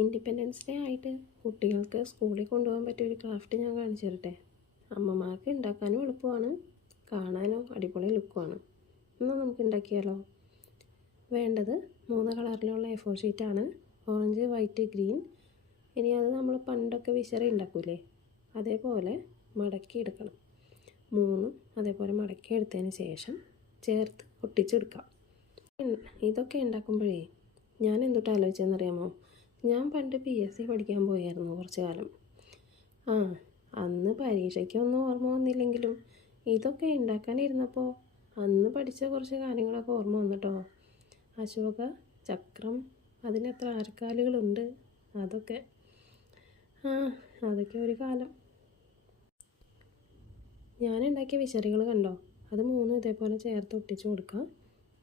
Independence day ആയിട്ട് കുട്ടികൾക്ക് സ്കൂളിൽ കൊണ്ടുപോകാൻ പറ്റിയ ഒരു ക്രാഫ്റ്റ് ഞാൻ കാണിച്ചു തരട്ടെ. അമ്മമാർക്ക് ഉണ്ടാക്കാനും എളുപ്പമാണ്, കാണാനും അടിപൊളി ലുക്കുമാണ്. എന്നാൽ നമുക്ക് ഉണ്ടാക്കിയാലോ? വേണ്ടത് 3 കളറിലുള്ള A4 ഷീറ്റാണ്. Orange, white, green. ഇനി അത് നമ്മൾ പണ്ടൊക്കെ വിശറി ഉണ്ടാക്കൂലേ, അതേപോലെ മടക്കി എടുക്കണം. 3 അതേപോലെ മടക്കി എടുത്തതിന് ശേഷം ചേർത്ത് ഒട്ടിച്ചെടുക്കാം. ഇതൊക്കെ ഉണ്ടാക്കുമ്പോഴേ ഞാൻ എന്തൊട്ട് ആലോചിച്ചെന്നറിയാമോ? ഞാൻ പണ്ട് PSC പഠിക്കാൻ പോയായിരുന്നു കുറച്ച് കാലം. അന്ന് പരീക്ഷയ്ക്കൊന്നും ഓർമ്മ വന്നില്ലെങ്കിലും ഇതൊക്കെ ഉണ്ടാക്കാനിരുന്നപ്പോൾ അന്ന് പഠിച്ച കുറച്ച് കാര്യങ്ങളൊക്കെ ഓർമ്മ വന്നിട്ടോ. അശോക ചക്രം, അതിനെത്ര ആർക്കാലുകളുണ്ട്, അതൊക്കെ അതൊക്കെ ഒരു കാലം. ഞാനുണ്ടാക്കിയ വിശറികൾ കണ്ടോ? അത് 3 ഇതേപോലെ ചേർത്ത് ഒട്ടിച്ച് കൊടുക്കാം.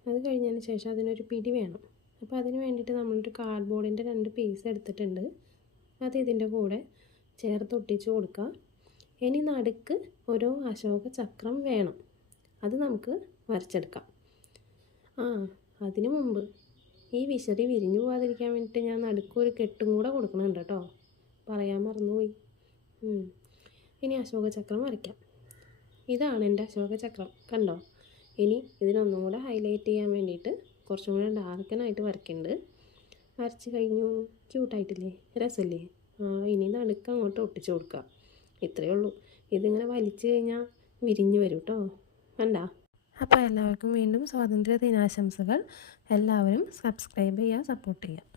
അത് കഴിഞ്ഞതിന് ശേഷം അതിനൊരു പിടി വേണം. അപ്പോൾ അതിന് വേണ്ടിയിട്ട് നമ്മളൊരു കാർഡ്ബോർഡിൻ്റെ 2 പീസ് എടുത്തിട്ടുണ്ട്. അത് ഇതിൻ്റെ കൂടെ ചേർത്ത് ഒട്ടിച്ച് കൊടുക്കുക. ഇനി നടുക്ക് ഒരു അശോക ചക്രം വേണം. അത് നമുക്ക് വരച്ചെടുക്കാം. അതിനു മുമ്പ് ഈ വിശറി വിരിഞ്ഞു പോകാതിരിക്കാൻ വേണ്ടിയിട്ട് ഞാൻ നടുക്ക് ഒരു കെട്ടും കൂടെ കൊടുക്കുന്നുണ്ട് കേട്ടോ. പറയാൻ മറന്നുപോയി. ഇനി അശോക ചക്രം വരയ്ക്കാം. ഇതാണ് എൻ്റെ അശോക ചക്രം, കണ്ടോ? ഇനി ഇതിനൊന്നും കൂടെ ഹൈലൈറ്റ് ചെയ്യാൻ വേണ്ടിയിട്ട് കുറച്ചും കൂടെ ഡാർക്കനായിട്ട് വരയ്ക്കുന്നുണ്ട്. വരച്ച് കഴിഞ്ഞു. ക്യൂട്ടായിട്ടില്ലേ? രസമല്ലേ? ഇനി നടുക്ക് അങ്ങോട്ട് ഒട്ടിച്ച് കൊടുക്കുക. ഇത്രയേ ഉള്ളൂ. ഇതിങ്ങനെ വലിച്ചു കഴിഞ്ഞാൽ വിരിഞ്ഞു വരും കേട്ടോ. കണ്ടാ? അപ്പോൾ എല്ലാവർക്കും വീണ്ടും സ്വാതന്ത്ര്യ ദിനാശംസകൾ. എല്ലാവരും സബ്സ്ക്രൈബ് ചെയ്യുക, സപ്പോർട്ട് ചെയ്യുക.